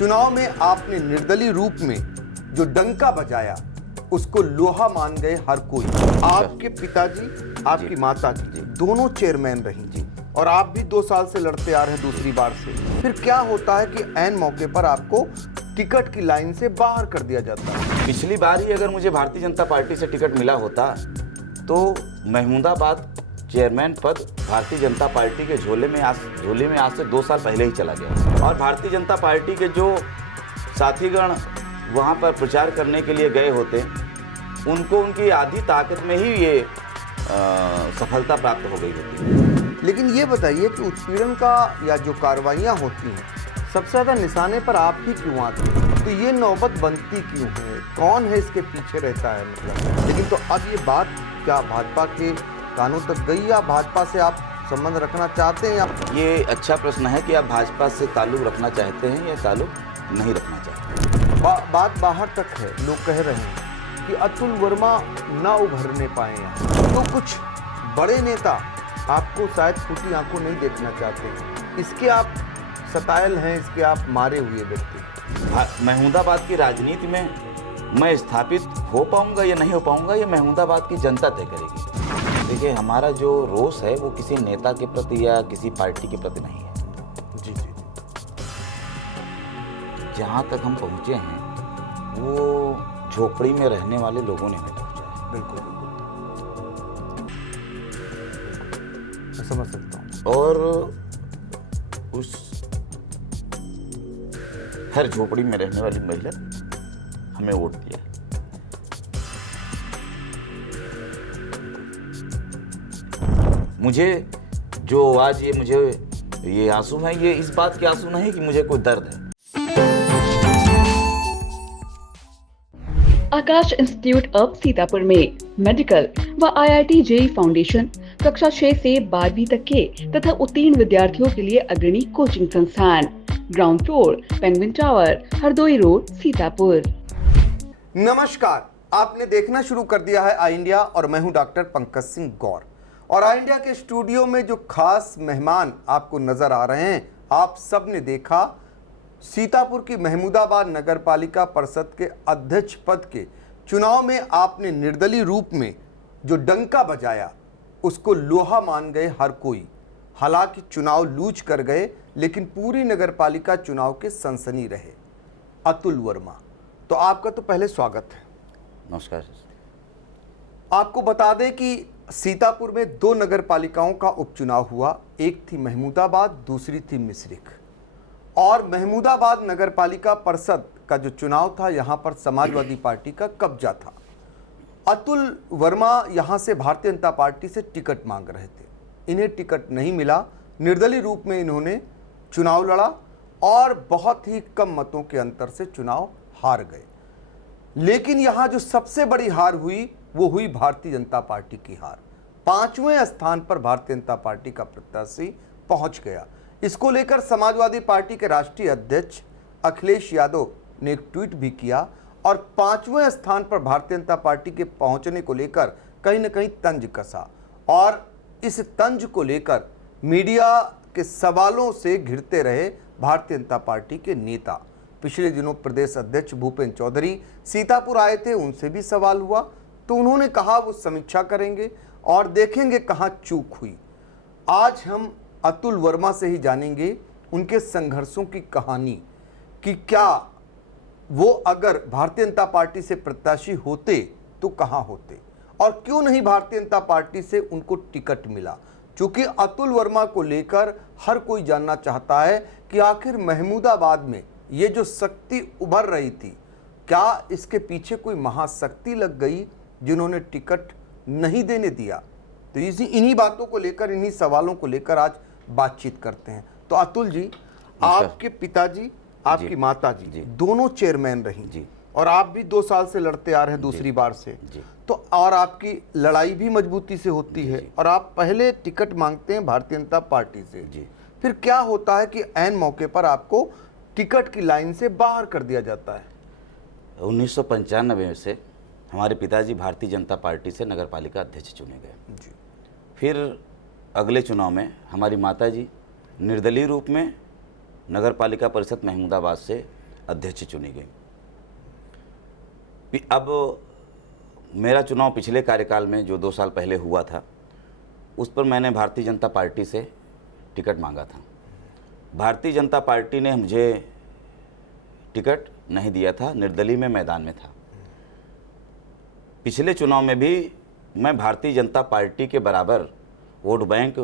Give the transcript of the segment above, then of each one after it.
चुनाव में आपने निर्दलीय रूप में जो डंका बजाया उसको लोहा मान गए हर कोई। आपके पिताजी, आपकी माताजी दोनों चेयरमैन रही जी, और आप भी 2 साल से लड़ते आ रहे हैं दूसरी बार से। फिर क्या होता है कि ऐन मौके पर आपको टिकट की लाइन से बाहर कर दिया जाता है? पिछली बार ही अगर मुझे भारतीय जनता पार्टी से टिकट मिला होता तो महमूदाबाद चेयरमैन पद भारतीय जनता पार्टी के झोले में आज से 2 साल पहले ही चला गया। और भारतीय जनता पार्टी के जो साथीगण वहाँ पर प्रचार करने के लिए गए होते, उनको उनकी आधी ताकत में ही ये सफलता प्राप्त हो गई होती। लेकिन ये बताइए कि उत्पीड़न का या जो कार्रवाइयाँ होती हैं सबसे ज़्यादा निशाने पर आप ही क्यों आते हैं? तो ये नौबत बनती क्यों है? कौन है इसके पीछे रहता है मतलब? लेकिन तो अब ये बात क्या भाजपा के कानून तक गई या भाजपा से आप संबंध रखना चाहते हैं? या ये अच्छा प्रश्न है कि आप भाजपा से ताल्लुक रखना चाहते हैं या ताल्लुक नहीं रखना चाहते हैं। बात बाहर तक है, लोग कह रहे हैं कि अतुल वर्मा ना उभरने पाए हैं, तो कुछ बड़े नेता आपको शायद फूटी आंखों नहीं देखना चाहते। इसके आप सतायल हैं, इसके आप मारे हुए व्यक्ति। महमूदाबाद की राजनीति में मैं स्थापित हो पाऊंगा या नहीं हो पाऊंगा, ये महमूदाबाद की जनता तय करेगी। देखिए, हमारा जो रोष है वो किसी नेता के प्रति या किसी पार्टी के प्रति नहीं है जी जी। जहाँ तक हम पहुँचे हैं वो झोपड़ी में रहने वाले लोगों ने हमें पहुँचा है। बिल्कुल मैं समझ सकता हूँ। और उस हर झोपड़ी में रहने वाली महिला हमें वोट दिया। मुझे जो आज ये आंसू है, ये इस बात के आंसू नहीं कि मुझे कोई दर्द है। आकाश इंस्टीट्यूट ऑफ सीतापुर में मेडिकल व IIT JEE फाउंडेशन कक्षा 6 से 12वीं तक के तथा उत्तीर्ण विद्यार्थियों के लिए अग्रणी कोचिंग संस्थान। Ground floor, penguin tower, Hardoi road, Sitapur. नमस्कार, आपने देखना शुरू कर दिया है आई इंडिया और मैं हूं डॉक्टर पंकज सिंह गौर। और आई इंडिया के स्टूडियो में जो खास मेहमान आपको नजर आ रहे हैं, आप सब ने देखा सीतापुर की महमूदाबाद नगर पालिका परिषद के अध्यक्ष पद के चुनाव में आपने निर्दलीय रूप में जो डंका बजाया उसको लोहा मान गए हर कोई। हालांकि चुनाव लूज कर गए, लेकिन पूरी नगर पालिका चुनाव के सनसनी रहे। अतुल वर्मा, तो आपका तो पहले स्वागत है। नमस्कार। आपको बता दें कि सीतापुर में 2 नगर पालिकाओं का उपचुनाव हुआ। एक थी महमूदाबाद, दूसरी थी मिश्रिख। और महमूदाबाद नगर पालिका परिषद का जो चुनाव था, यहाँ पर समाजवादी पार्टी का कब्जा था। अतुल वर्मा यहाँ से भारतीय जनता पार्टी से टिकट मांग रहे थे, इन्हें टिकट नहीं मिला। निर्दलीय रूप में इन्होंने चुनाव लड़ा और बहुत ही कम मतों के अंतर से चुनाव हार गए। लेकिन यहाँ जो सबसे बड़ी हार हुई वो हुई भारतीय जनता पार्टी की हार। 5वें स्थान पर भारतीय जनता पार्टी का प्रत्याशी पहुंच गया। इसको लेकर समाजवादी पार्टी के राष्ट्रीय अध्यक्ष अखिलेश यादव ने एक ट्वीट भी किया और 5वें स्थान पर भारतीय जनता पार्टी के पहुंचने को लेकर कहीं न कहीं तंज कसा। और इस तंज को लेकर मीडिया के सवालों से घिरते रहे भारतीय जनता पार्टी के नेता। पिछले दिनों प्रदेश अध्यक्ष भूपेंद्र चौधरी सीतापुर आए थे, उनसे भी सवाल हुआ तो उन्होंने कहा वो समीक्षा करेंगे और देखेंगे कहाँ चूक हुई। आज हम अतुल वर्मा से ही जानेंगे उनके संघर्षों की कहानी कि क्या वो अगर भारतीय जनता पार्टी से प्रत्याशी होते तो कहाँ होते और क्यों नहीं भारतीय जनता पार्टी से उनको टिकट मिला। क्योंकि अतुल वर्मा को लेकर हर कोई जानना चाहता है कि आखिर महमूदाबाद में ये जो शक्ति उभर रही थी, क्या इसके पीछे कोई महाशक्ति लग गई जिन्होंने टिकट नहीं देने दिया। तो इन्हीं बातों को लेकर, इन्हीं सवालों को लेकर आज बातचीत करते हैं। तो अतुल जी, आपके पिताजी, आपकी माताजी दोनों चेयरमैन रही जी, और आप भी 2 साल से लड़ते आ रहे हैं दूसरी बार से जी। तो और आपकी लड़ाई भी मजबूती से होती है और आप पहले टिकट मांगते हैं भारतीय जनता पार्टी से जी। फिर क्या होता है कि ऐन मौके पर आपको टिकट की लाइन से बाहर कर दिया जाता है? 1995 से हमारे पिताजी भारतीय जनता पार्टी से नगर पालिका अध्यक्ष चुने गए जी। फिर अगले चुनाव में हमारी माताजी निर्दलीय रूप में नगर पालिका परिषद महमूदाबाद से अध्यक्ष चुनी गई। अब मेरा चुनाव पिछले कार्यकाल में जो 2 साल पहले हुआ था, उस पर मैंने भारतीय जनता पार्टी से टिकट मांगा था। भारतीय जनता पार्टी ने मुझे टिकट नहीं दिया था, निर्दलीय में मैदान में था। पिछले चुनाव में भी मैं भारतीय जनता पार्टी के बराबर वोट बैंक,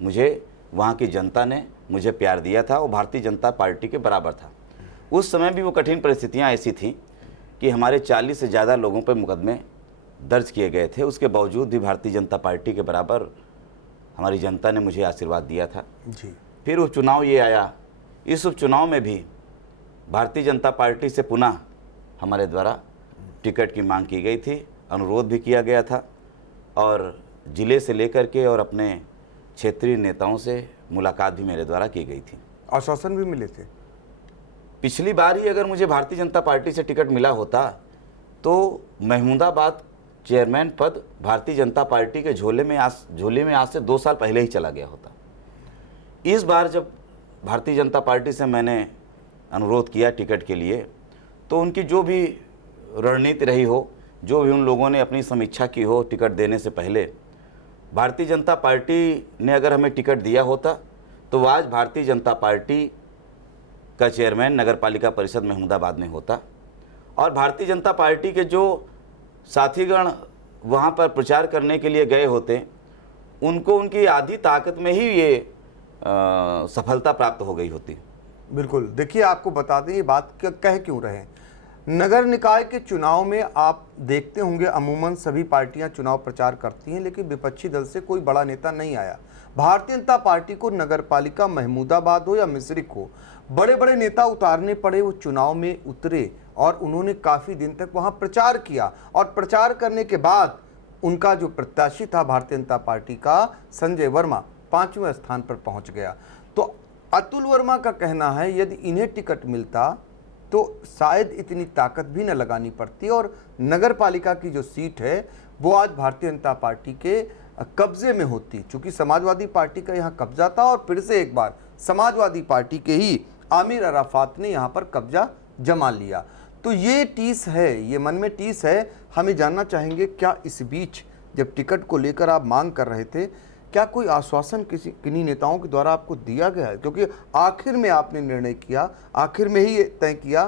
मुझे वहाँ की जनता ने मुझे प्यार दिया था और भारतीय जनता पार्टी के बराबर था। उस समय भी वो कठिन परिस्थितियाँ ऐसी थीं कि हमारे 40 से ज़्यादा लोगों पर मुकदमे दर्ज किए गए थे। उसके बावजूद भी भारतीय जनता पार्टी के बराबर हमारी जनता ने मुझे आशीर्वाद दिया था जी। फिर उपचुनाव ये आया। इस उपचुनाव में भी भारतीय जनता पार्टी से पुनः हमारे द्वारा टिकट की मांग की गई थी, अनुरोध भी किया गया था और ज़िले से लेकर के और अपने क्षेत्रीय नेताओं से मुलाकात भी मेरे द्वारा की गई थी। आश्वासन भी मिले थे? पिछली बार ही अगर मुझे भारतीय जनता पार्टी से टिकट मिला होता तो महमूदाबाद चेयरमैन पद भारतीय जनता पार्टी के झोले में आज से 2 साल पहले ही चला गया होता। इस बार जब भारतीय जनता पार्टी से मैंने अनुरोध किया टिकट के लिए, तो उनकी जो भी रणनीति रही हो, जो भी उन लोगों ने अपनी समीक्षा की हो टिकट देने से पहले, भारतीय जनता पार्टी ने अगर हमें टिकट दिया होता तो आज भारतीय जनता पार्टी का चेयरमैन नगर पालिका परिषद महमूदाबाद में होता और भारतीय जनता पार्टी के जो साथीगण वहाँ पर प्रचार करने के लिए गए होते, उनको उनकी आधी ताकत में ही ये सफलता प्राप्त हो गई होती। बिल्कुल। देखिए, आपको बता दें ये बात कह क्यों रहे हैं। नगर निकाय के चुनाव में आप देखते होंगे अमूमन सभी पार्टियां चुनाव प्रचार करती हैं, लेकिन विपक्षी दल से कोई बड़ा नेता नहीं आया। भारतीय जनता पार्टी को नगर पालिका महमूदाबाद हो या मिश्रिक हो, बड़े बड़े नेता उतारने पड़े। वो चुनाव में उतरे और उन्होंने काफ़ी दिन तक वहाँ प्रचार किया और प्रचार करने के बाद उनका जो प्रत्याशी था भारतीय जनता पार्टी का, संजय वर्मा, 5वें स्थान पर पहुँच गया। तो अतुल वर्मा का कहना है यदि इन्हें टिकट मिलता तो शायद इतनी ताकत भी न लगानी पड़ती और नगर पालिका की जो सीट है वो आज भारतीय जनता पार्टी के कब्जे में होती, चूंकि समाजवादी पार्टी का यहाँ कब्जा था और फिर से एक बार समाजवादी पार्टी के ही आमिर अराफात ने यहाँ पर कब्जा जमा लिया। तो ये टीस है, ये मन में टीस है। हमें जानना चाहेंगे क्या इस बीच जब टिकट को लेकर आप मांग कर रहे थे, क्या कोई आश्वासन किन्हीं नेताओं के द्वारा आपको दिया गया है? क्योंकि आखिर में आपने निर्णय किया, आखिर में ही ये तय किया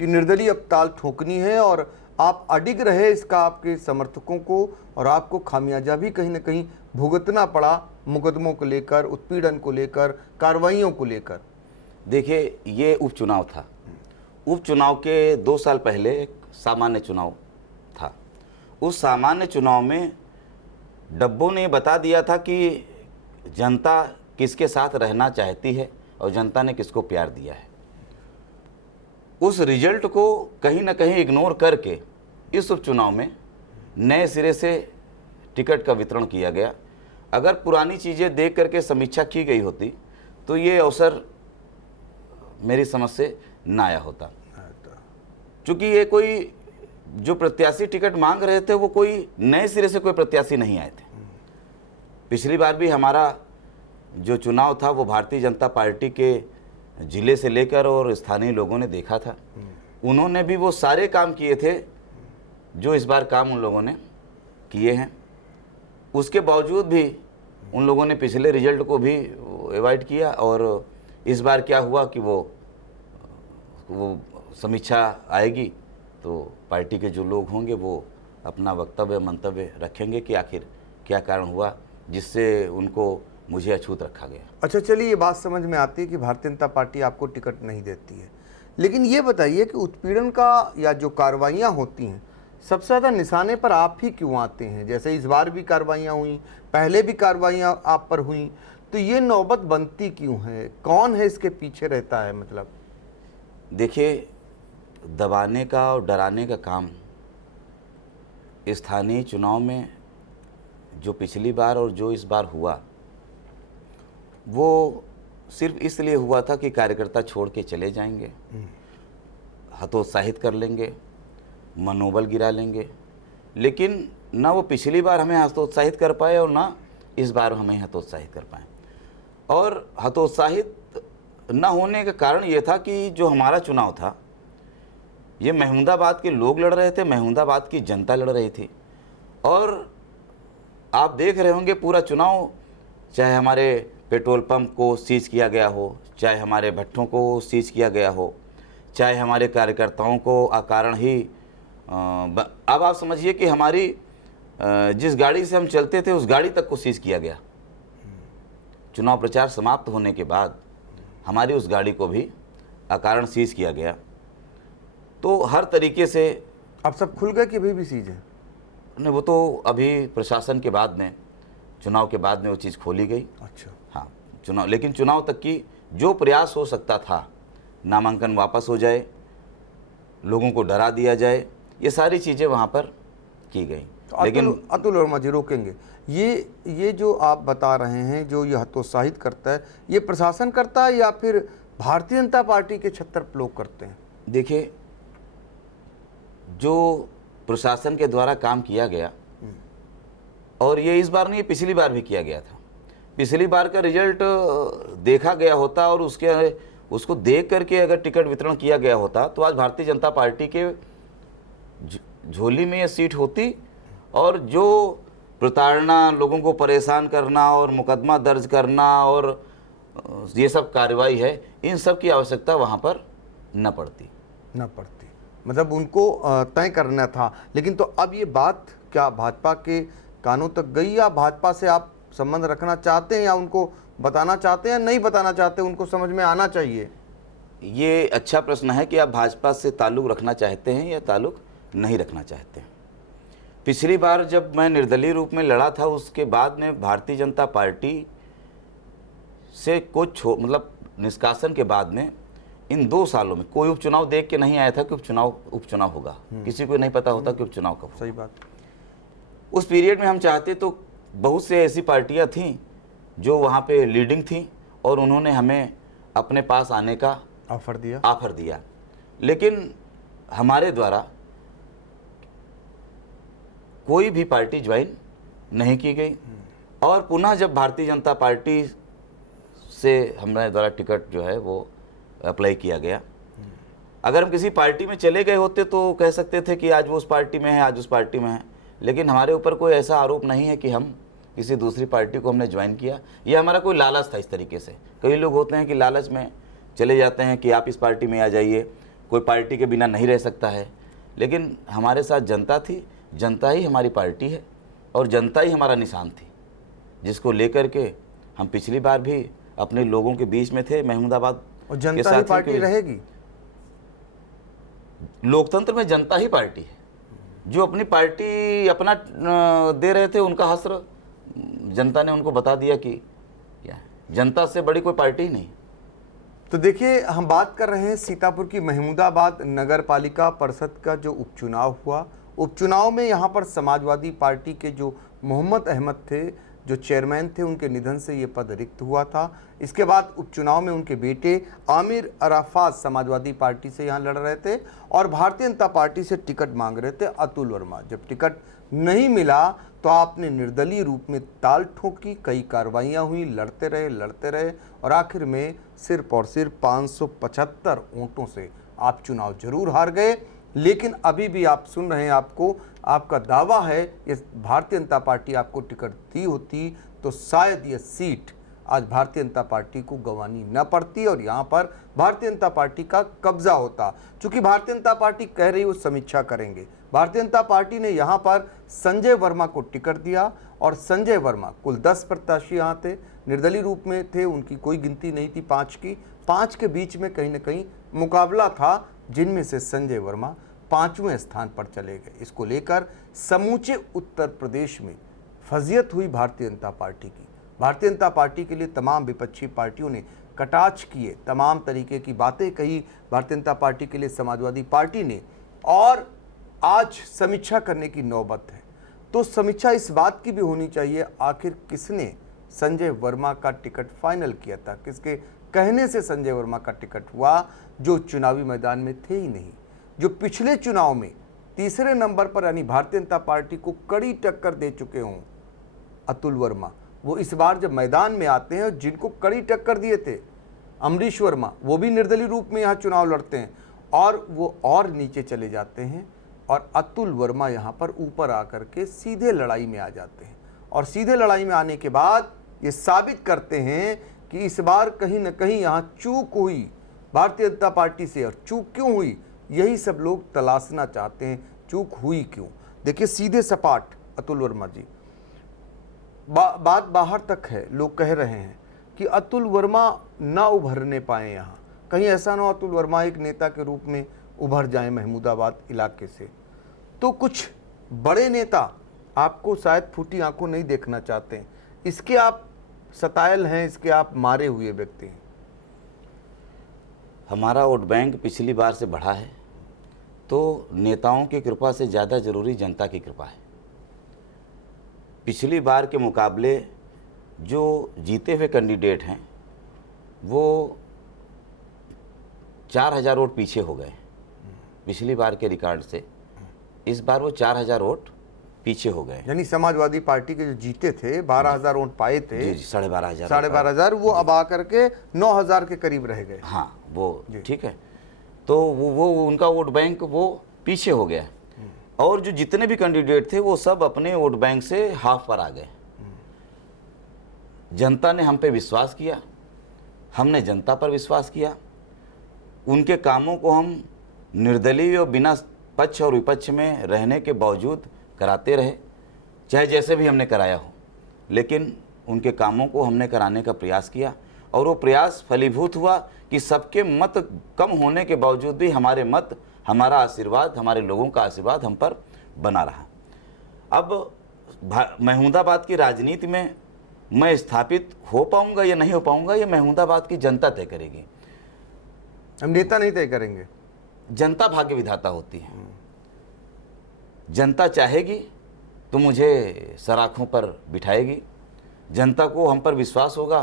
कि निर्दलीय अब ताल ठोकनी है और आप अडिग रहे इसका आपके समर्थकों को और आपको खामियाजा भी कहीं ना कहीं भुगतना पड़ा मुकदमों को लेकर, उत्पीड़न को लेकर, कार्रवाइयों को लेकर। देखिए, ये उपचुनाव था। उपचुनाव के 2 साल पहले एक सामान्य चुनाव था। उस सामान्य चुनाव में डब्बों ने बता दिया था कि जनता किसके साथ रहना चाहती है और जनता ने किसको प्यार दिया है। उस रिजल्ट को कहीं ना कहीं इग्नोर करके इस उपचुनाव में नए सिरे से टिकट का वितरण किया गया। अगर पुरानी चीज़ें देख करके समीक्षा की गई होती तो ये अवसर मेरी समझ से ना आया होता, क्योंकि ये कोई जो प्रत्याशी टिकट मांग रहे थे वो कोई नए सिरे से कोई प्रत्याशी नहीं आए थे। पिछली बार भी हमारा जो चुनाव था वो भारतीय जनता पार्टी के ज़िले से लेकर और स्थानीय लोगों ने देखा था। उन्होंने भी वो सारे काम किए थे जो इस बार काम उन लोगों ने किए हैं। उसके बावजूद भी उन लोगों ने पिछले रिजल्ट को भी एवॉइड किया और इस बार क्या हुआ कि वो समीक्षा आएगी तो पार्टी के जो लोग होंगे वो अपना वक्तव्य मंतव्य रखेंगे कि आखिर क्या कारण हुआ जिससे उनको मुझे अछूत रखा गया। अच्छा, चलिए, ये बात समझ में आती है कि भारतीय जनता पार्टी आपको टिकट नहीं देती है, लेकिन ये बताइए कि उत्पीड़न का या जो कार्रवाइयाँ होती हैं सबसे ज़्यादा निशाने पर आप ही क्यों आते हैं? जैसे इस बार भी कार्रवाइयाँ हुई, पहले भी कार्रवाइयाँ आप पर हुई, तो ये नौबत बनती क्यों है? कौन है इसके पीछे रहता है? मतलब देखिए, दबाने का और डराने का काम स्थानीय चुनाव में जो पिछली बार और जो इस बार हुआ वो सिर्फ इसलिए हुआ था कि कार्यकर्ता छोड़ के चले जाएंगे, हतोत्साहित कर लेंगे, मनोबल गिरा लेंगे। लेकिन ना वो पिछली बार हमें हतोत्साहित कर पाए और ना इस बार हमें हतोत्साहित कर पाए। और हतोत्साहित न होने का कारण ये था कि जो हमारा चुनाव था ये महमूदाबाद के लोग लड़ रहे थे, महमूदाबाद की जनता लड़ रही थी। और आप देख रहे होंगे पूरा चुनाव, चाहे हमारे पेट्रोल पंप को सीज किया गया हो, चाहे हमारे भट्ठों को सीज किया गया हो, चाहे हमारे कार्यकर्ताओं को अकारण ही अब आप समझिए कि हमारी जिस गाड़ी से हम चलते थे उस गाड़ी तक को सीज किया गया। चुनाव प्रचार समाप्त होने के बाद हमारी उस गाड़ी को भी अकारण सीज किया गया। तो हर तरीके से अब सब खुल गए कि अभी भी सीज है? नहीं, वो तो अभी प्रशासन के बाद में, चुनाव के बाद में वो चीज़ खोली गई। अच्छा। हाँ, लेकिन चुनाव तक की जो प्रयास हो सकता था, नामांकन वापस हो जाए, लोगों को डरा दिया जाए, ये सारी चीज़ें वहाँ पर की गई। तो लेकिन अतुल वर्मा जी रोकेंगे, ये जो आप बता रहे हैं, जो ये हतोत्साहित करता है, ये प्रशासन करता है या फिर भारतीय जनता पार्टी के छत्तर लोग करते हैं? देखिए, जो प्रशासन के द्वारा काम किया गया, और ये इस बार नहीं, पिछली बार भी किया गया था। पिछली बार का रिजल्ट देखा गया होता और उसको देख करके अगर टिकट वितरण किया गया होता तो आज भारतीय जनता पार्टी के झोली में ये सीट होती। और जो प्रताड़ना, लोगों को परेशान करना और मुकदमा दर्ज करना और ये सब कार्रवाई है, इन सब की आवश्यकता वहाँ पर न पड़ती। मतलब उनको तय करना था। लेकिन तो अब ये बात क्या भाजपा के कानों तक गई, या भाजपा से आप संबंध रखना चाहते हैं, या उनको बताना चाहते हैं, नहीं बताना चाहते, उनको समझ में आना चाहिए? ये अच्छा प्रश्न है कि आप भाजपा से ताल्लुक़ रखना चाहते हैं या ताल्लुक़ नहीं रखना चाहते हैं। पिछली बार जब मैं निर्दलीय रूप में लड़ा था, उसके बाद में भारतीय जनता पार्टी से कुछ मतलब निष्कासन के बाद में इन 2 सालों में कोई उपचुनाव देख के नहीं आया था कि उपचुनाव होगा। किसी को नहीं पता होता कि उपचुनाव कब होगा। सही बात। उस पीरियड में हम चाहते तो बहुत से ऐसी पार्टियां थीं जो वहाँ पे लीडिंग थीं और उन्होंने हमें अपने पास आने का ऑफर दिया, लेकिन हमारे द्वारा कोई भी पार्टी ज्वाइन नहीं की गई। और पुनः जब भारतीय जनता पार्टी से हमारे द्वारा टिकट जो है वो अप्लाई किया गया, अगर हम किसी पार्टी में चले गए होते तो कह सकते थे कि आज वो उस पार्टी में है, आज उस पार्टी में है, लेकिन हमारे ऊपर कोई ऐसा आरोप नहीं है कि हम किसी दूसरी पार्टी को हमने ज्वाइन किया। ये हमारा कोई लालच था। इस तरीके से कई लोग होते हैं कि लालच में चले जाते हैं कि आप इस पार्टी में आ जाइए, कोई पार्टी के बिना नहीं रह सकता है। लेकिन हमारे साथ जनता थी, जनता ही हमारी पार्टी है और जनता ही हमारा निशान थी, जिसको लेकर के हम पिछली बार भी अपने लोगों के बीच में थे, महमूदाबाद और जनता ही पार्टी रहेगी। लोकतंत्र में जनता ही पार्टी है। जो अपनी पार्टी अपना दे रहे थे, उनका हस्र जनता ने उनको बता दिया कि क्या है, जनता से बड़ी कोई पार्टी ही नहीं। तो देखिए, हम बात कर रहे हैं सीतापुर की महमूदाबाद नगर पालिका परिषद का जो उपचुनाव हुआ। उपचुनाव में यहाँ पर समाजवादी पार्टी के जो मोहम्मद अहमद थे, जो चेयरमैन थे, उनके निधन से ये पद रिक्त हुआ था। इसके बाद उपचुनाव में उनके बेटे आमिर अराफात समाजवादी पार्टी से यहाँ लड़ रहे थे और भारतीय जनता पार्टी से टिकट मांग रहे थे अतुल वर्मा। जब टिकट नहीं मिला तो आपने निर्दलीय रूप में ताल ठोकी, कई कार्रवाइयाँ हुई, लड़ते रहे और आखिर में सिर्फ और सिर्फ 575 वोटों से आप चुनाव जरूर हार गए। लेकिन अभी भी आप सुन रहे हैं, आपका दावा है इस भारतीय जनता पार्टी आपको टिकट दी होती तो शायद ये सीट आज भारतीय जनता पार्टी को गंवानी न पड़ती और यहाँ पर भारतीय जनता पार्टी का कब्जा होता। चूंकि भारतीय जनता पार्टी कह रही वो समीक्षा करेंगे, भारतीय जनता पार्टी ने यहाँ पर संजय वर्मा को टिकट दिया और संजय वर्मा कुल 10 प्रत्याशी यहाँ थे, निर्दलीय रूप में थे, उनकी कोई गिनती नहीं थी 5 की। 5 के बीच में कहीं न कहीं मुकाबला था, जिनमें से संजय वर्मा 5वें स्थान पर चले गए। इसको लेकर समूचे उत्तर प्रदेश में फजीयत हुई भारतीय जनता पार्टी की। भारतीय जनता पार्टी के लिए तमाम विपक्षी पार्टियों ने कटाक्ष किए, तमाम तरीके की बातें कही भारतीय जनता पार्टी के लिए समाजवादी पार्टी ने, और आज समीक्षा करने की नौबत है। तो समीक्षा इस बात की भी होनी चाहिए, आखिर किसने संजय वर्मा का टिकट फाइनल किया था, किसके कहने से संजय वर्मा का टिकट हुआ, जो चुनावी मैदान में थे ही नहीं, जो पिछले चुनाव में तीसरे नंबर पर यानी भारतीय जनता पार्टी को कड़ी टक्कर दे चुके हों अतुल वर्मा, वो इस बार जब मैदान में आते हैं, जिनको कड़ी टक्कर दिए थे अमरीश वर्मा, वो भी निर्दलीय रूप में यहाँ चुनाव लड़ते हैं और वो और नीचे चले जाते हैं और अतुल वर्मा यहाँ पर ऊपर आकर के सीधे लड़ाई में आ जाते हैं और सीधे लड़ाई में आने के बाद ये साबित करते हैं कि इस बार कहीं न कहीं यहाँ चूक हुई भारतीय जनता पार्टी से। और चूक क्यों हुई, यही सब लोग तलाशना चाहते हैं, चूक हुई क्यों। देखिए सीधे सपाट अतुल वर्मा जी, बात बाहर तक है, लोग कह रहे हैं कि अतुल वर्मा ना उभरने पाए यहाँ, कहीं ऐसा ना हो अतुल वर्मा एक नेता के रूप में उभर जाए महमूदाबाद इलाके से। तो कुछ बड़े नेता आपको शायद फूटी आंखों नहीं देखना चाहते हैं, इसके आप सतायल हैं, इसके आप मारे हुए व्यक्ति हैं। हमारा वोट बैंक पिछली बार से बढ़ा है, तो नेताओं की कृपा से ज़्यादा जरूरी जनता की कृपा है। पिछली बार के मुकाबले जो जीते हुए कैंडिडेट हैं वो 4000 वोट पीछे हो गए पिछली बार के रिकॉर्ड से। इस बार वो 4000 वोट पीछे हो गए। यानी समाजवादी पार्टी के जो जीते थे 12,000 वोट पाए थे, जी 12,500 12,500 वो अब आकर के 9,000 के करीब रह गए। हाँ वो ठीक है, तो वो उनका वोट बैंक वो पीछे हो गया और जो जितने भी कैंडिडेट थे वो सब अपने वोट बैंक से हाफ पर आ गए। जनता ने हम पे विश्वास किया, हमने जनता पर विश्वास किया, उनके कामों को हम निर्दलीय और बिना पक्ष और विपक्ष में रहने के बावजूद कराते रहे, चाहे जैसे भी हमने कराया हो, लेकिन उनके कामों को हमने कराने का प्रयास किया और वो प्रयास फलीभूत हुआ कि सबके मत कम होने के बावजूद भी हमारे मत, हमारा आशीर्वाद, हमारे लोगों का आशीर्वाद हम पर बना रहा। अब महमूदाबाद की राजनीति में मैं स्थापित हो पाऊंगा या नहीं हो पाऊंगा, ये महमूदाबाद की जनता तय करेगी। हम नेता नहीं तय करेंगे, जनता भाग्य विधाता होती है। जनता चाहेगी तो मुझे सराखों पर बिठाएगी, जनता को हम पर विश्वास होगा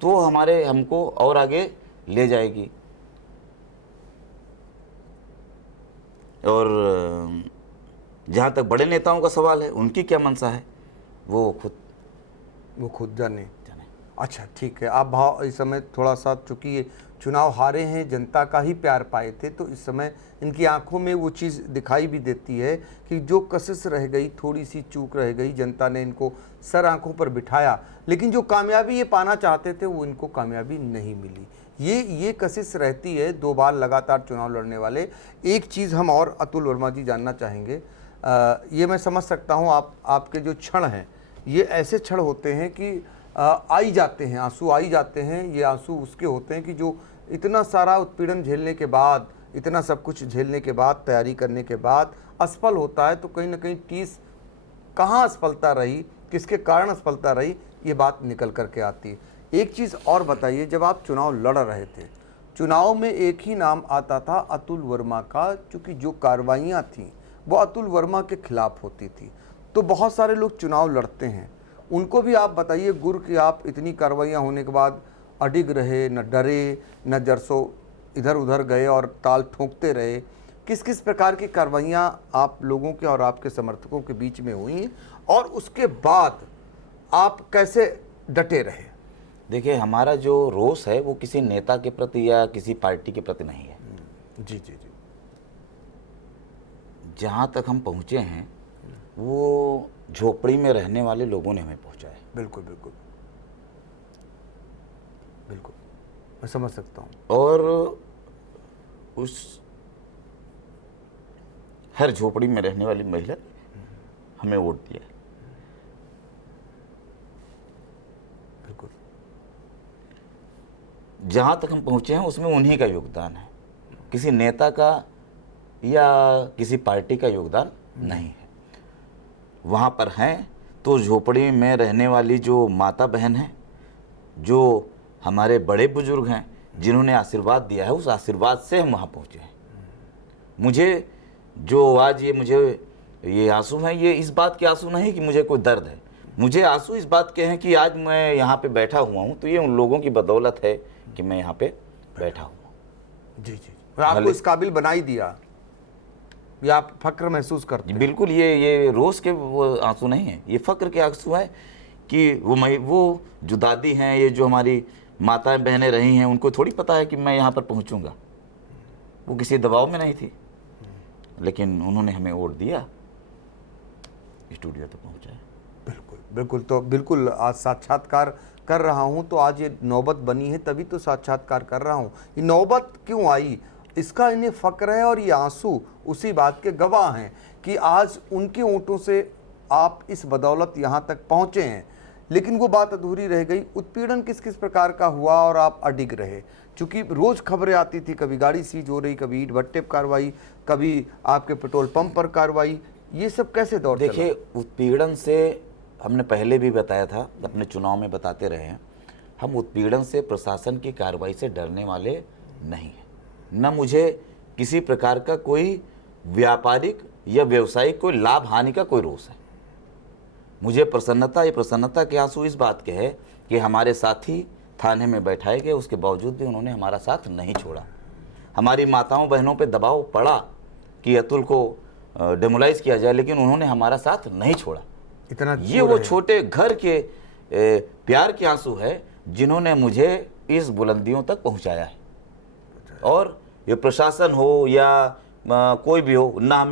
तो हमको और आगे ले जाएगी। और जहाँ तक बड़े नेताओं का सवाल है, उनकी क्या मंशा है वो खुद जाने। अच्छा ठीक है, आप भाव इस समय थोड़ा सा, चूँकि ये चुनाव हारे हैं, जनता का ही प्यार पाए थे, तो इस समय इनकी आंखों में वो चीज़ दिखाई भी देती है कि जो कसस रह गई, थोड़ी सी चूक रह गई, जनता ने इनको सर आंखों पर बिठाया, लेकिन जो कामयाबी ये पाना चाहते थे वो इनको कामयाबी नहीं मिली। ये कशिश रहती है 2 बार लगातार चुनाव लड़ने वाले। एक चीज़ हम और अतुल वर्मा जी जानना चाहेंगे, ये मैं समझ सकता हूँ आपके जो क्षण हैं ये ऐसे क्षण होते हैं कि आई जाते हैं, आंसू आई जाते हैं। ये आंसू उसके होते हैं कि जो इतना सारा उत्पीड़न झेलने के बाद, इतना सब कुछ झेलने के बाद, तैयारी करने के बाद असफल होता है, तो कहीं ना कहीं टीस कहाँ असफलता रही, किसके कारण असफलता रही, ये बात निकल करके आती है। एक चीज़ और बताइए, जब आप चुनाव लड़ रहे थे, चुनाव में एक ही नाम आता था अतुल वर्मा का, चूँकि जो कार्रवाइयाँ थीं वो अतुल वर्मा के खिलाफ होती थी। तो बहुत सारे लोग चुनाव लड़ते हैं, उनको भी आप बताइए गुर कि आप इतनी कार्रवाइयाँ होने के बाद अडिग रहे, न डरे, न जरसों इधर उधर गए और ताल ठोंकते रहे। किस किस प्रकार की कार्रवाइयाँ आप लोगों के और आपके समर्थकों के बीच में हुई, और उसके बाद आप कैसे डटे रहे? देखिए, हमारा जो रोष है वो किसी नेता के प्रति या किसी पार्टी के प्रति नहीं है। जी जी जी। जहाँ तक हम पहुँचे हैं वो झोपड़ी में रहने वाले लोगों ने हमें पहुँचाया। बिल्कुल बिल्कुल बिल्कुल, मैं समझ सकता हूँ। और उस हर झोपड़ी में रहने वाली महिला हमें वोट दिया। बिल्कुल, जहाँ तक हम पहुँचे हैं उसमें उन्हीं का योगदान है, किसी नेता का या किसी पार्टी का योगदान नहीं है। वहाँ पर हैं तो झोपड़ी में रहने वाली जो माता बहन हैं, जो हमारे बड़े बुजुर्ग हैं, जिन्होंने आशीर्वाद दिया है, उस आशीर्वाद से हम वहाँ पहुँचे हैं। मुझे जो आज ये आंसू हैं, ये इस बात के आंसू नहीं कि मुझे कोई दर्द है, मुझे आंसू इस बात के हैं कि आज मैं यहाँ पे बैठा हुआ हूँ तो ये उन लोगों की बदौलत है कि मैं यहाँ पे बैठा हूँ। जी जी, और आपको इस काबिल बना ही दिया, ये आप फक्र महसूस करते हैं? बिल्कुल, ये रोज के वो आंसू नहीं है, ये फक्र के आंसू है कि वो जो दादी हैं, ये जो हमारी माताएं बहनें रही हैं, उनको थोड़ी पता है कि मैं यहाँ पर पहुँचूँगा। वो किसी दबाव में नहीं थी, लेकिन उन्होंने हमें वोट दिया, स्टूडियो तक पहुंचाया। बिल्कुल बिल्कुल। तो बिल्कुल आज साक्षात्कार कर रहा हूं, तो आज ये नौबत बनी है तभी तो साक्षात्कार कर रहा हूं। ये नौबत क्यों आई, इसका इन्हें फक्र है और ये आंसू उसी बात के गवाह हैं कि आज उनके ओंठों से आप इस बदौलत यहाँ तक पहुँचे हैं। लेकिन वो बात अधूरी रह गई, उत्पीड़न किस किस प्रकार का हुआ और आप अडिग रहे। चूँकि रोज़ खबरें आती थी, कभी गाड़ी सीज हो रही, कभी ईंट भट्टे पर कार्रवाई, कभी आपके पेट्रोल पंप पर कार्रवाई, ये सब कैसे दौर चला? देखिए, उत्पीड़न से हमने पहले भी बताया था, अपने चुनाव में बताते रहे हैं, हम उत्पीड़न से, प्रशासन की कार्रवाई से डरने वाले नहीं हैं। न मुझे किसी प्रकार का कोई व्यापारिक या व्यवसायिक कोई लाभ हानि का कोई रोष है। मुझे प्रसन्नता, ये प्रसन्नता के आंसू इस बात के है कि हमारे साथी थाने में बैठाए गए, उसके बावजूद भी उन्होंने हमारा साथ नहीं छोड़ा। हमारी माताओं बहनों पे दबाव पड़ा कि अतुल को डेमोलाइज किया जाए, लेकिन उन्होंने हमारा साथ नहीं छोड़ा। इतना ये वो छोटे घर के प्यार के आंसू है जिन्होंने मुझे इस बुलंदियों तक पहुंचाया है। और ये प्रशासन हो या कोई भी हो, ना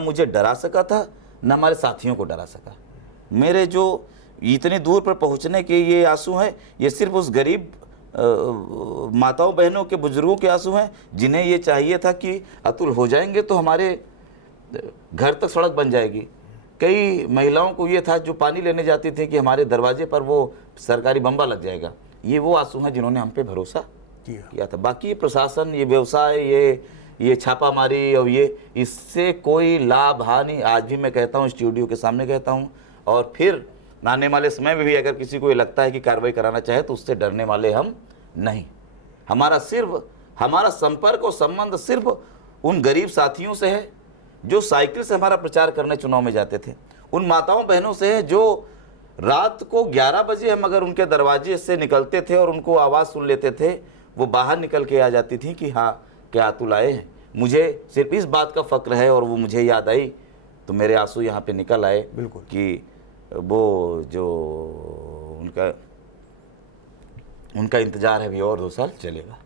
मुझे डरा सका था, ना हमारे साथियों को डरा सका। मेरे जो इतनी दूर पर पहुंचने के ये आंसू हैं, ये सिर्फ उस गरीब माताओं बहनों के, बुजुर्गों के आंसू हैं जिन्हें ये चाहिए था कि अतुल हो जाएंगे तो हमारे घर तक सड़क बन जाएगी। कई महिलाओं को ये था जो पानी लेने जाती थी कि हमारे दरवाजे पर वो सरकारी बम्बा लग जाएगा। ये वो आंसू हैं जिन्होंने हम पे भरोसा किया था। बाकी प्रशासन, ये व्यवसाय, ये छापामारी और ये, इससे कोई लाभ हानि, आज भी मैं कहता हूँ, स्टूडियो के सामने कहता हूँ, और फिर आने वाले समय में भी अगर किसी को ये लगता है कि कार्रवाई कराना चाहे तो उससे डरने वाले हम नहीं। हमारा संपर्क और संबंध सिर्फ उन गरीब साथियों से है जो साइकिल से हमारा प्रचार करने चुनाव में जाते थे, उन माताओं बहनों से है जो रात को 11 बजे हम अगर उनके दरवाजे से निकलते थे और उनको आवाज़ सुन लेते थे, वो बाहर निकल के आ जाती थी कि हाँ, क्या अतुल आए हैं। मुझे सिर्फ इस बात का फ़क्र है, और वो मुझे याद आई तो मेरे आंसू यहाँ पे निकल आए। बिल्कुल कि वो जो उनका इंतज़ार है, अभी और 2 साल चलेगा।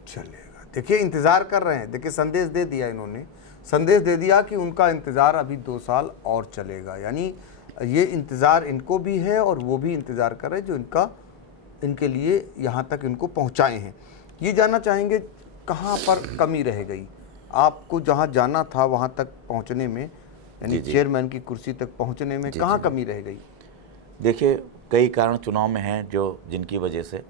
देखिए, इंतज़ार कर रहे हैं। देखिए, संदेश दे दिया इन्होंने, संदेश दे दिया कि उनका इंतज़ार अभी 2 साल और चलेगा। यानी ये इंतज़ार इनको भी है और वो भी इंतज़ार कर रहे हैं जो इनके लिए यहाँ तक इनको पहुँचाए हैं। ये जानना चाहेंगे कहाँ पर कमी रह गई, आपको जहाँ जाना था वहाँ तक पहुँचने में, यानी चेयरमैन की कुर्सी तक पहुँचने में कहाँ कमी रह गई? देखिए, कई कारण चुनाव में हैं जिनकी वजह से,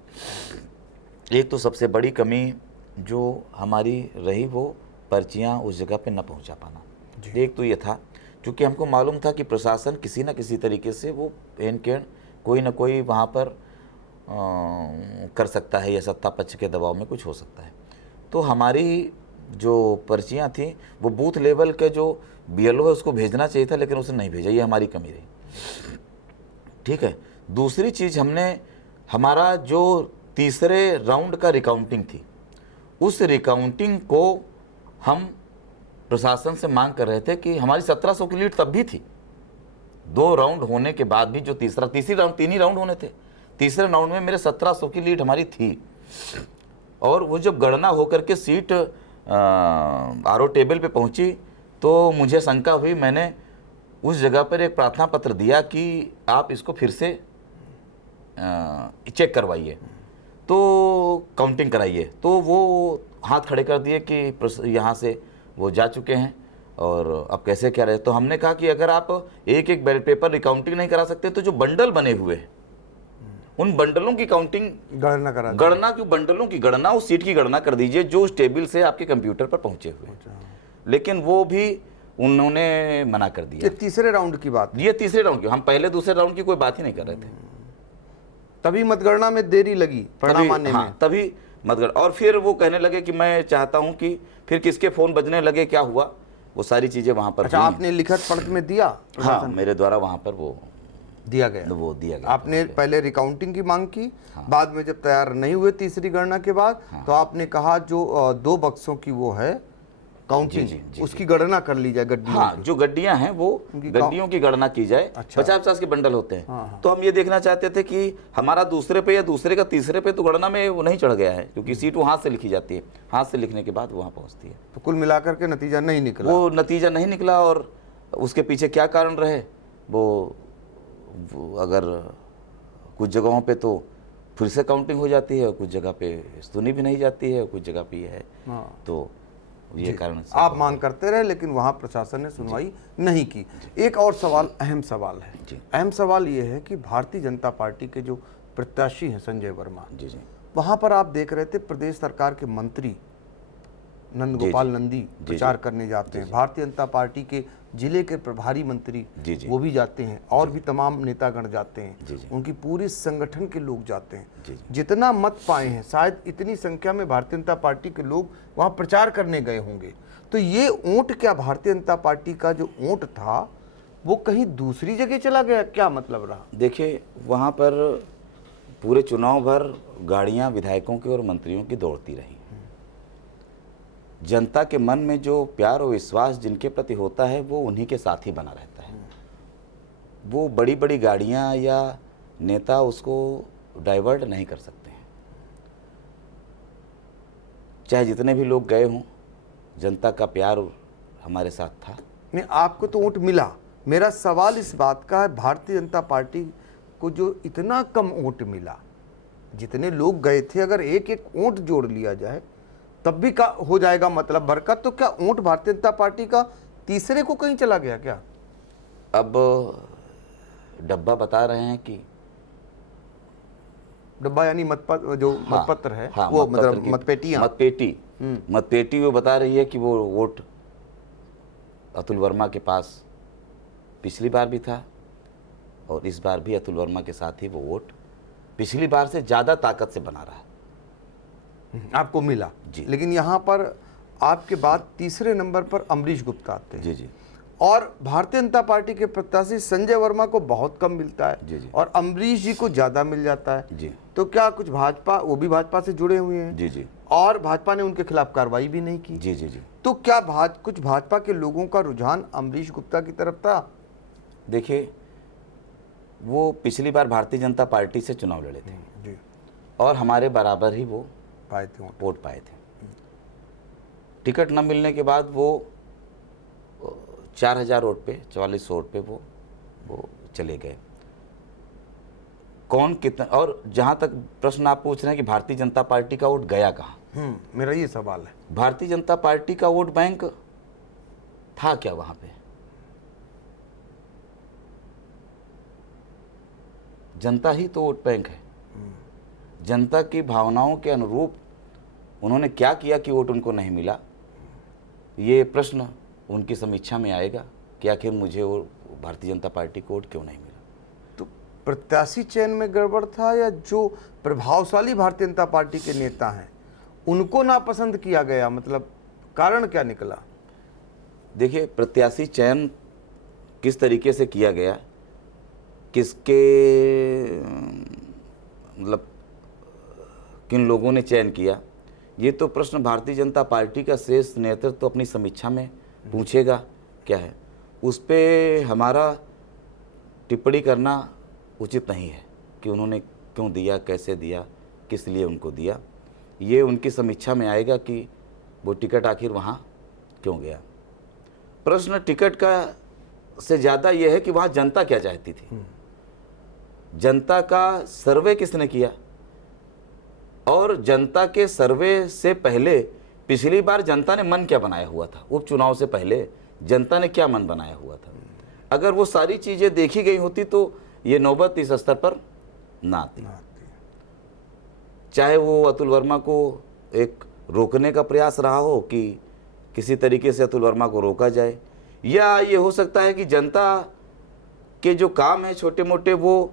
एक तो सबसे बड़ी कमी जो हमारी रही वो पर्चियां उस जगह पे न पहुंचा पाना। एक तो ये था, क्योंकि हमको मालूम था कि प्रशासन किसी न किसी तरीके से वो एन कोई न कोई वहाँ पर कर सकता है, या सत्ता पक्ष के दबाव में कुछ हो सकता है। तो हमारी जो पर्चियां थी वो बूथ लेवल के जो BLO है उसको भेजना चाहिए था, लेकिन उसने नहीं भेजा। ये हमारी कमी रही। ठीक है। दूसरी चीज़, हमारा जो तीसरे राउंड का रिकाउंटिंग थी, उस रिकाउंटिंग को हम प्रशासन से मांग कर रहे थे कि हमारी 1700 की लीड तब भी थी। 2 राउंड होने के बाद भी जो तीन ही राउंड होने थे, तीसरे राउंड में मेरे 1700 की लीड हमारी थी। और वो जब गणना होकर के सीट RO टेबल पे पहुंची तो मुझे शंका हुई। मैंने उस जगह पर एक प्रार्थना पत्र दिया कि आप इसको फिर से चेक करवाइए, तो काउंटिंग कराइए। तो वो हाथ खड़े कर दिए कि यहाँ से वो जा चुके हैं और अब कैसे क्या रहे। तो हमने कहा कि अगर आप एक बैलेट पेपर रिकाउंटिंग नहीं करा सकते तो जो बंडल बने हुए हैं उन बंडलों की काउंटिंग, गणना की बंडलों की गणना, उस सीट की गणना कर दीजिए जो उस टेबल से आपके कंप्यूटर पर पहुंचे हुए। लेकिन वो भी उन्होंने मना कर दिया। ये तीसरे राउंड की बात, ये तीसरे राउंड की, हम पहले दूसरे राउंड की कोई बात ही नहीं कर रहे थे। तभी मतगणना में देरी लगी, परिणाम आने में। तभी मतगणना, और फिर वो कहने लगे कि मैं चाहता हूं कि फिर किसके फोन बजने लगे, क्या हुआ, वो सारी चीजें वहां पर। अच्छा, आपने लिखित पढ़त में दिया? हाँ, मेरे द्वारा वहां पर वो दिया गया। आपने पहले रिकाउंटिंग की मांग की, बाद में जब तैयार नहीं हुए तीसरी गणना के बाद, तो आपने कहा जो 2 बक्सों की वो है काउंटिंग, जी, जी, उसकी गणना कर ली जाए गड्डियों हाँ, की। जो गड्डियां हैं वो गड्डियों की गणना की जाए। अच्छा। 50-50 के बंडल होते हैं। हाँ, हाँ। तो हम ये देखना चाहते थे कि हमारा दूसरे पे या दूसरे का तीसरे पे तो गणना में वो नहीं चढ़ गया है, क्योंकि सीट वो हाथ से लिखी जाती है, हाथ से लिखने के बाद वहाँ पहुँचती है। तो कुल मिलाकर के नतीजा नहीं निकला। वो नतीजा नहीं निकला, और उसके पीछे क्या कारण रहे वो अगर कुछ जगहों पे तो फिर से काउंटिंग हो जाती है, कुछ जगह पे सुनी भी नहीं जाती है, कुछ जगह पे ये है। हाँ। तो ये कारण आप मांग करते रहे, लेकिन वहां प्रशासन ने सुनवाई नहीं की। एक और सवाल, अहम सवाल है। जी। अहम सवाल ये है कि भारतीय जनता पार्टी के जो प्रत्याशी हैं संजय वर्मा, जी जी वहां पर आप देख रहे थे प्रदेश सरकार के मंत्री नंद गोपाल नंदी प्रचार करने जाते हैं, भारतीय जनता पार्टी के जिले के प्रभारी मंत्री जी, जी। वो भी जाते हैं, और भी तमाम नेतागण जाते हैं, जी, जी। उनकी पूरी संगठन के लोग जाते हैं। जी, जी। जितना मत पाए हैं, शायद इतनी संख्या में भारतीय जनता पार्टी के लोग वहां प्रचार करने गए होंगे। तो ये ऊंट, क्या भारतीय जनता पार्टी का जो ऊंट था वो कहीं दूसरी जगह चला गया, क्या मतलब रहा? देखिए, वहाँ पर पूरे चुनाव भर गाड़ियाँ विधायकों की और मंत्रियों की दौड़ती रहीं। जनता के मन में जो प्यार और विश्वास जिनके प्रति होता है वो उन्हीं के साथ ही बना रहता है। वो बड़ी बड़ी गाड़ियाँ या नेता उसको डाइवर्ट नहीं कर सकते हैं। चाहे जितने भी लोग गए हों, जनता का प्यार हमारे साथ था। नहीं, आपको तो ऊंट मिला। मेरा सवाल इस बात का है, भारतीय जनता पार्टी को जो इतना कम ऊंट मिला, जितने लोग गए थे, अगर एक एक ऊंट जोड़ लिया जाए तब भी का हो जाएगा मतलब बरकत। तो क्या ऊंट भारतीय जनता पार्टी का तीसरे को कहीं चला गया क्या? अब डब्बा बता रहे हैं कि डब्बा यानी मतपत्र, जो मतपत्र है, हाँ, वो मतपत्र मतलब की- मतपेटियां। मतपेटी वो बता रही है कि वो वोट अतुल वर्मा के पास पिछली बार भी था, और इस बार भी अतुल वर्मा के साथ ही वो वोट पिछली बार से ज़्यादा ताकत से बना रहा है। आपको मिला जी। लेकिन यहाँ पर आपके बाद तीसरे नंबर पर अमरीश गुप्ता आते हैं। जी जी और भारतीय जनता पार्टी के प्रत्याशी संजय वर्मा को बहुत कम मिलता है, जी, जी। और अमरीश जी को ज्यादा मिल जाता है। जी तो क्या कुछ भाजपा, वो भी भाजपा से जुड़े हुए हैं, जी जी और भाजपा ने उनके खिलाफ कार्रवाई भी नहीं की। जी जी जी तो क्या कुछ भाजपा के लोगों का रुझान अमरीश गुप्ता की तरफ था? देखिए, वो पिछली बार भारतीय जनता पार्टी से चुनाव लड़े थे, जी, और हमारे बराबर ही वो पाए थे वोट। वोट पाए थे। टिकट न मिलने के बाद वो 4000 वोट पे, 4400 वोट पे वो चले गए। कौन कितना, और जहाँ तक प्रश्न आप पूछ रहे हैं कि भारतीय जनता पार्टी का वोट गया कहाँ, मेरा ये सवाल है। भारतीय जनता पार्टी का वोट बैंक था क्या वहाँ पे? जनता ही तो वोट बैंक है। जनता की भावनाओं के अनुरूप उन्होंने क्या किया कि वोट उनको नहीं मिला, ये प्रश्न उनकी समीक्षा में आएगा कि आखिर मुझे वो भारतीय जनता पार्टी को वोट क्यों नहीं मिला। तो प्रत्याशी चयन में गड़बड़ था, या जो प्रभावशाली भारतीय जनता पार्टी के नेता हैं उनको नापसंद किया गया, मतलब कारण क्या निकला? देखिए, प्रत्याशी चयन किस तरीके से किया गया, किसके मतलब किन लोगों ने चयन किया, ये तो प्रश्न भारतीय जनता पार्टी का शेष नेतृत्व तो अपनी समीक्षा में पूछेगा क्या है, उस पर हमारा टिप्पणी करना उचित नहीं है कि उन्होंने क्यों दिया, कैसे दिया, किस लिए उनको दिया। ये उनकी समीक्षा में आएगा कि वो टिकट आखिर वहाँ क्यों गया। प्रश्न टिकट का से ज़्यादा ये है कि वहाँ जनता क्या चाहती थी, जनता का सर्वे किसने किया, और जनता के सर्वे से पहले पिछली बार जनता ने मन क्या बनाया हुआ था, उपचुनाव से पहले जनता ने क्या मन बनाया हुआ था। अगर वो सारी चीज़ें देखी गई होती तो ये नौबत इस स्तर पर ना आती। चाहे वो अतुल वर्मा को एक रोकने का प्रयास रहा हो कि किसी तरीके से अतुल वर्मा को रोका जाए, या ये हो सकता है कि जनता के जो काम है छोटे मोटे वो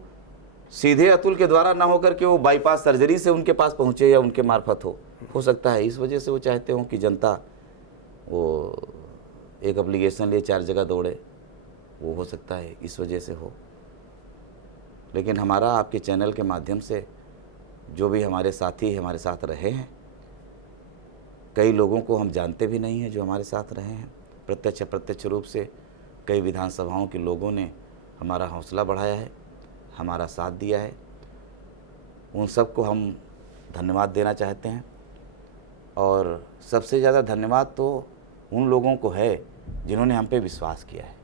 सीधे अतुल के द्वारा ना होकर के वो बाईपास सर्जरी से उनके पास पहुँचे या उनके मार्फत हो सकता है। इस वजह से वो चाहते हों कि जनता वो एक एप्लीकेशन लिए 4 जगह दौड़े, वो हो सकता है इस वजह से हो। लेकिन हमारा आपके चैनल के माध्यम से जो भी हमारे साथी हमारे साथ रहे हैं, कई लोगों को हम जानते भी नहीं हैं जो हमारे साथ रहे हैं। प्रत्यक्ष अप्रत्यक्ष रूप से कई विधानसभाओं के लोगों ने हमारा हौसला बढ़ाया है, हमारा साथ दिया है। उन सबको हम धन्यवाद देना चाहते हैं। और सबसे ज़्यादा धन्यवाद तो उन लोगों को है जिन्होंने हम पे विश्वास किया है।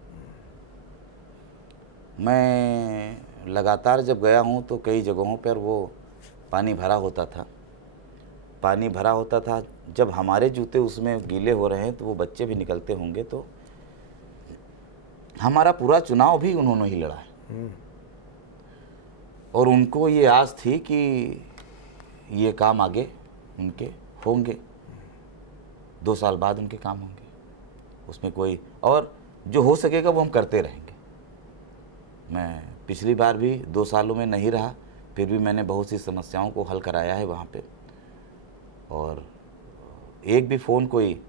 मैं लगातार जब गया हूँ तो कई जगहों पर वो पानी भरा होता था। जब हमारे जूते उसमें गीले हो रहे हैं तो वो बच्चे भी निकलते होंगे। तो हमारा पूरा चुनाव भी उन्होंने ही लड़ा है। और उनको ये आस थी कि ये काम आगे उनके होंगे, 2 साल बाद उनके काम होंगे, उसमें कोई, और जो हो सकेगा वो हम करते रहेंगे। मैं पिछली बार भी 2 सालों में नहीं रहा, फिर भी मैंने बहुत सी समस्याओं को हल कराया है वहाँ पे। और एक भी फ़ोन कोई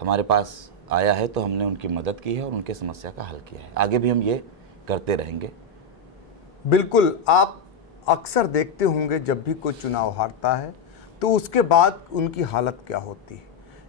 हमारे पास आया है तो हमने उनकी मदद की है और उनके समस्या का हल किया है। आगे भी हम ये करते रहेंगे। बिल्कुल, आप अक्सर देखते होंगे जब भी कोई चुनाव हारता है तो उसके बाद उनकी हालत क्या होती है,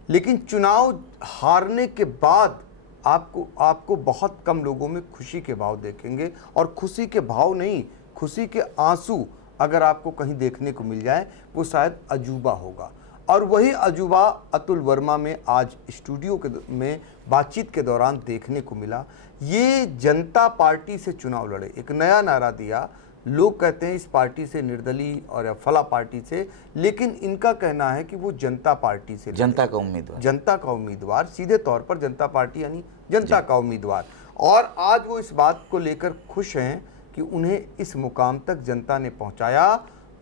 लेकिन चुनाव हारने के बाद आपको बहुत कम लोगों में खुशी के भाव देखेंगे। और खुशी के भाव नहीं, खुशी के आंसू अगर आपको कहीं देखने को मिल जाए वो शायद अजूबा होगा। और वही अजूबा अतुल वर्मा में आज स्टूडियो में बातचीत के दौरान देखने को मिला। ये जनता पार्टी से चुनाव लड़े, एक नया नारा दिया। लोग कहते हैं इस पार्टी से निर्दलीय और फला पार्टी से, लेकिन इनका कहना है कि वो जनता पार्टी से, जनता का उम्मीदवार, सीधे तौर पर जनता पार्टी यानी जनता का उम्मीदवार। और आज वो इस बात को लेकर खुश हैं कि उन्हें इस मुकाम तक जनता ने पहुंचाया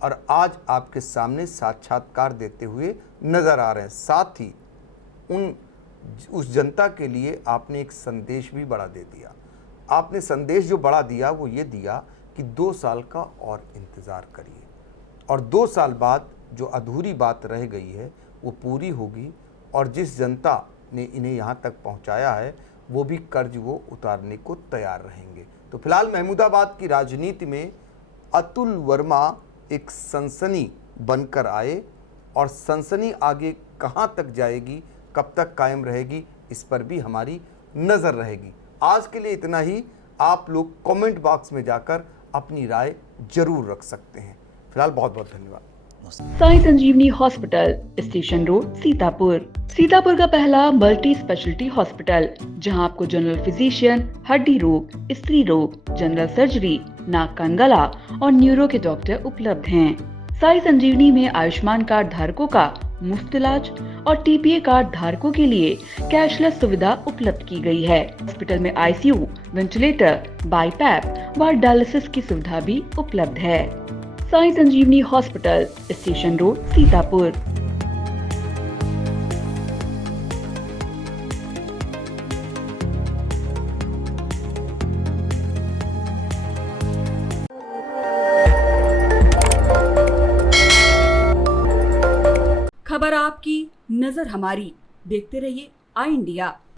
और आज आपके सामने साक्षात्कार देते हुए नजर आ रहे हैं। साथ ही उस जनता के लिए आपने एक संदेश भी बड़ा दे दिया। आपने संदेश जो बड़ा दिया वो ये दिया कि 2 साल का और इंतज़ार करिए, और 2 साल बाद जो अधूरी बात रह गई है वो पूरी होगी। और जिस जनता ने इन्हें यहाँ तक पहुँचाया है वो भी कर्ज वो उतारने को तैयार रहेंगे। तो फिलहाल महमूदाबाद की राजनीति में अतुल वर्मा एक सनसनी बनकर आए, और सनसनी आगे कहाँ तक जाएगी, कब तक कायम रहेगी, इस पर भी हमारी नज़र रहेगी। आज के लिए इतना ही। आप लोग कमेंट बॉक्स में जाकर अपनी राय जरूर रख सकते हैं। फिलहाल बहुत बहुत धन्यवाद। साई संजीवनी हॉस्पिटल, स्टेशन रोड, सीतापुर का पहला मल्टी स्पेशलिटी हॉस्पिटल, जहां आपको जनरल फिजिशियन, हड्डी रोग, स्त्री रोग, जनरल सर्जरी, नाक कान गला और न्यूरो के डॉक्टर उपलब्ध हैं। साई संजीवनी में आयुष्मान कार्ड धारकों का मुफ्त इलाज और टीपीए कार्ड धारकों के लिए कैशलेस सुविधा उपलब्ध की गई है। हॉस्पिटल में आईसीयू, वेंटिलेटर, बाईपैप व डायलिसिस की सुविधा भी उपलब्ध है। साई संजीवनी हॉस्पिटल, स्टेशन रोड, सीतापुर। खबर आपकी, नजर हमारी। देखते रहिए आई इंडिया।